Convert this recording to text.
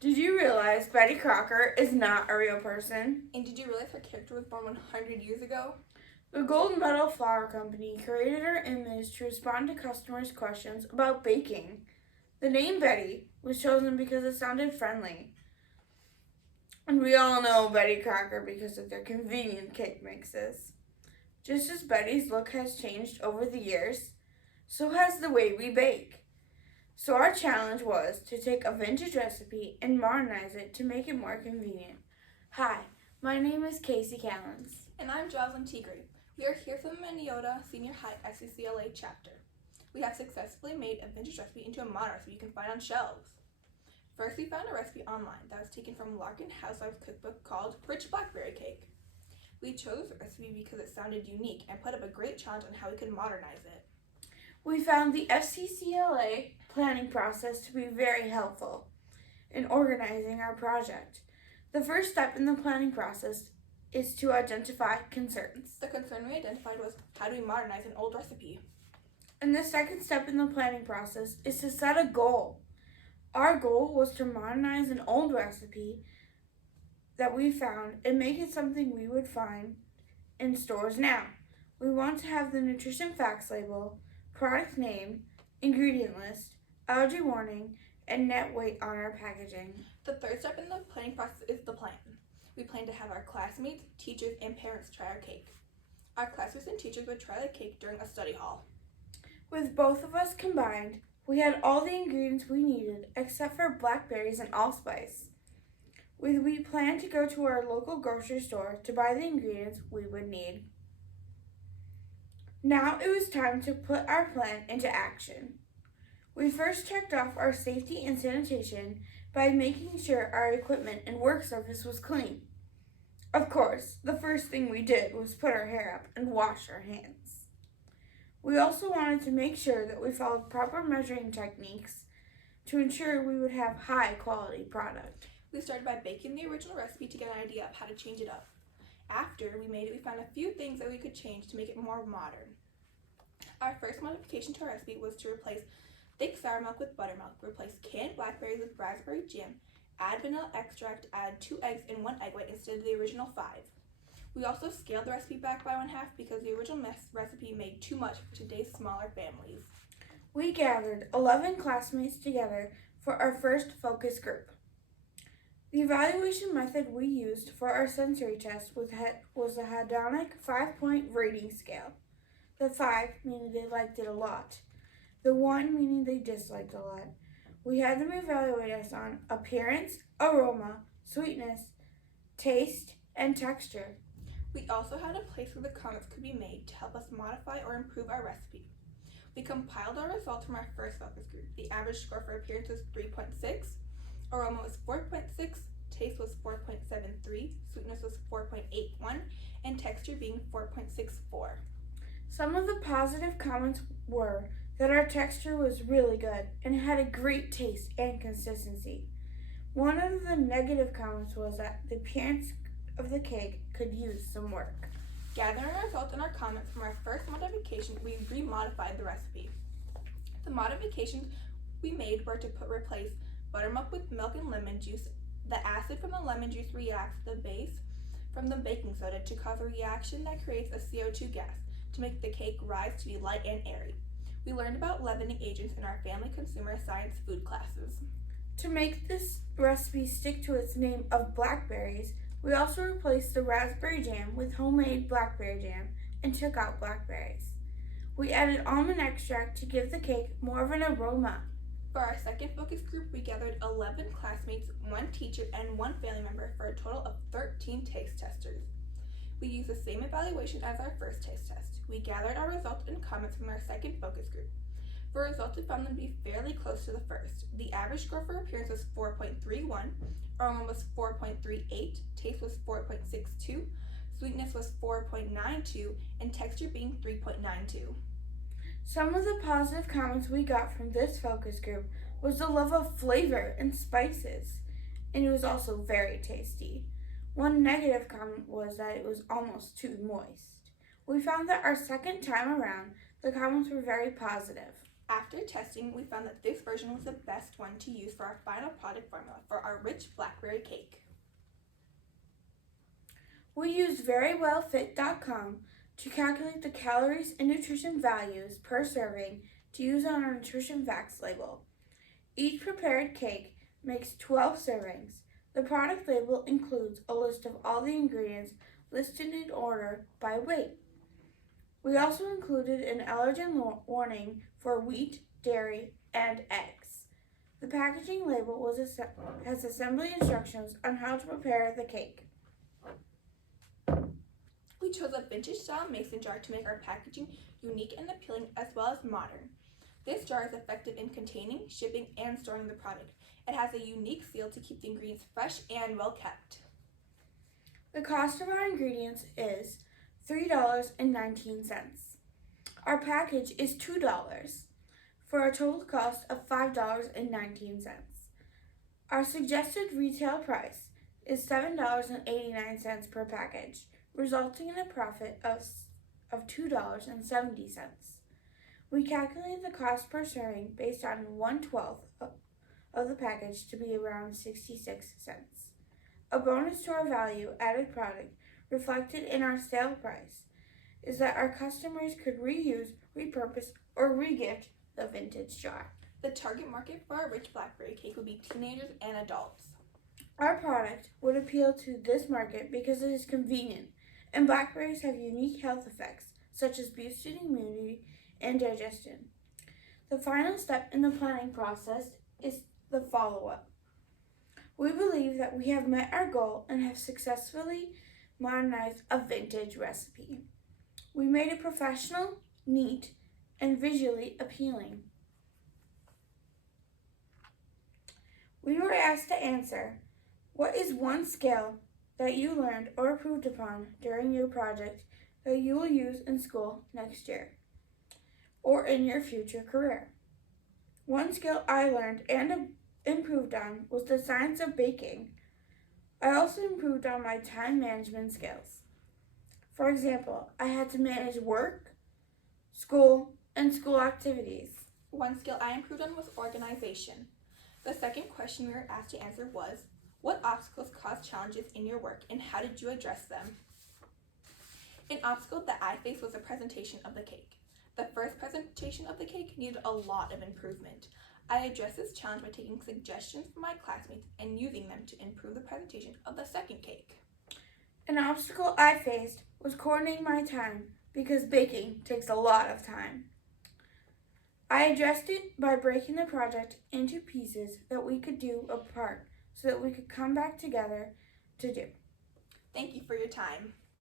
Did you realize Betty Crocker is not a real person? And did you realize her character was born 100 years ago? The Gold Medal Flour Company created her image to respond to customers' questions about baking. The name Betty was chosen because it sounded friendly. And we all know Betty Crocker because of their convenient cake mixes. Just as Betty's look has changed over the years, so has the way we bake. So our challenge was to take a vintage recipe and modernize it to make it more convenient. Hi, my name is Casey Callens. And I'm Jocelyn Tigre. We are here from the Minneota Senior High FCCLA chapter. We have successfully made a vintage recipe into a modern recipe you can find on shelves. First, we found a recipe online that was taken from Larkin Housewife's cookbook called Rich Blackberry Cake. We chose the recipe because it sounded unique and put up a great challenge on how we could modernize it. We found the FCCLA planning process to be very helpful in organizing our project. The first step in the planning process is to identify concerns. The concern we identified was, how do we modernize an old recipe? And the second step in the planning process is to set a goal. Our goal was to modernize an old recipe that we found and make it something we would find in stores now. We want to have the nutrition facts label, product name, ingredient list, allergy warning, and net weight on our packaging. The third step in the planning process is the plan. We plan to have our classmates, teachers, and parents try our cake. Our classmates and teachers would try the cake during a study hall. With both of us combined, we had all the ingredients we needed except for blackberries and allspice. We planned to go to our local grocery store to buy the ingredients we would need. Now it was time to put our plan into action. We first checked off our safety and sanitation by making sure our equipment and work surface was clean. Of course, the first thing we did was put our hair up and wash our hands. We also wanted to make sure that we followed proper measuring techniques to ensure we would have high quality product. We started by baking the original recipe to get an idea of how to change it up. After we made it, we found a few things that we could change to make it more modern. Our first modification to our recipe was to replace thick sour milk with buttermilk, replace canned blackberries with raspberry jam, add vanilla extract, add 2 eggs and 1 egg white instead of the original 5. We also scaled the recipe back by 1/2 because the original recipe made too much for today's smaller families. We gathered 11 classmates together for our first focus group. The evaluation method we used for our sensory test was a hedonic 5-point rating scale. The 5 meaning they liked it a lot. The 1 meaning they disliked a lot. We had them evaluate us on appearance, aroma, sweetness, taste, and texture. We also had a place where the comments could be made to help us modify or improve our recipe. We compiled our results from our first focus group. The average score for appearance was 3.6, aroma was 4.6, taste was 4.73, sweetness was 4.81, and texture being 4.64. Some of the positive comments were that our texture was really good and had a great taste and consistency. One of the negative comments was that the appearance of the cake could use some work. Gathering our results and our comments from our first modification, we re-modified the recipe. The modifications we made were to replace buttermilk with milk and lemon juice. The acid from the lemon juice reacts with the base from the baking soda to cause a reaction that creates a CO2 gas to make the cake rise to be light and airy. We learned about leavening agents in our family consumer science food classes. To make this recipe stick to its name of blackberries, we also replaced the raspberry jam with homemade blackberry jam and took out blackberries. We added almond extract to give the cake more of an aroma. For our second focus group, we gathered 11 classmates, 1 teacher, and 1 family member for a total of 13 taste testers. We used the same evaluation as our first taste test. We gathered our results and comments from our second focus group. For results, we found them to be fairly close to the first. The average score for appearance was 4.31, aroma was 4.38, taste was 4.62, sweetness was 4.92, and texture being 3.92. Some of the positive comments we got from this focus group was the love of flavor and spices, and it was also very tasty. One negative comment was that it was almost too moist. We found that our second time around, the comments were very positive. After testing, we found that this version was the best one to use for our final product formula for our rich blackberry cake. We used verywellfit.com to calculate the calories and nutrition values per serving to use on our nutrition facts label. Each prepared cake makes 12 servings. The product label includes a list of all the ingredients listed in order by weight. We also included an allergen warning for wheat, dairy, and eggs. The packaging label has assembly instructions on how to prepare the cake. We chose a vintage-style mason jar to make our packaging unique and appealing as well as modern. This jar is effective in containing, shipping, and storing the product. It has a unique seal to keep the ingredients fresh and well kept. The cost of our ingredients is $3.19. Our package is $2 for a total cost of $5.19. Our suggested retail price is $7.89 per package, resulting in a profit of $2.70. We calculated the cost per serving based on 1/12 of the package to be around 66 cents. A bonus to our value-added product reflected in our sale price is that our customers could reuse, repurpose, or regift the vintage jar. The target market for our rich blackberry cake would be teenagers and adults. Our product would appeal to this market because it is convenient, and blackberries have unique health effects such as boosted immunity and digestion. The final step in the planning process is the follow-up. We believe that we have met our goal and have successfully modernized a vintage recipe. We made it professional, neat, and visually appealing. We were asked to answer, what is one skill that you learned or improved upon during your project that you will use in school next year or in your future career? One skill I learned and improved on was the science of baking. I also improved on my time management skills. For example, I had to manage work, school, and school activities. One skill I improved on was organization. The second question we were asked to answer was, what obstacles caused challenges in your work and how did you address them? An obstacle that I faced was the presentation of the cake. The first presentation of the cake needed a lot of improvement. I addressed this challenge by taking suggestions from my classmates and using them to improve the presentation of the second cake. An obstacle I faced was coordinating my time because baking takes a lot of time. I addressed it by breaking the project into pieces that we could do apart so that we could come back together to do. Thank you for your time.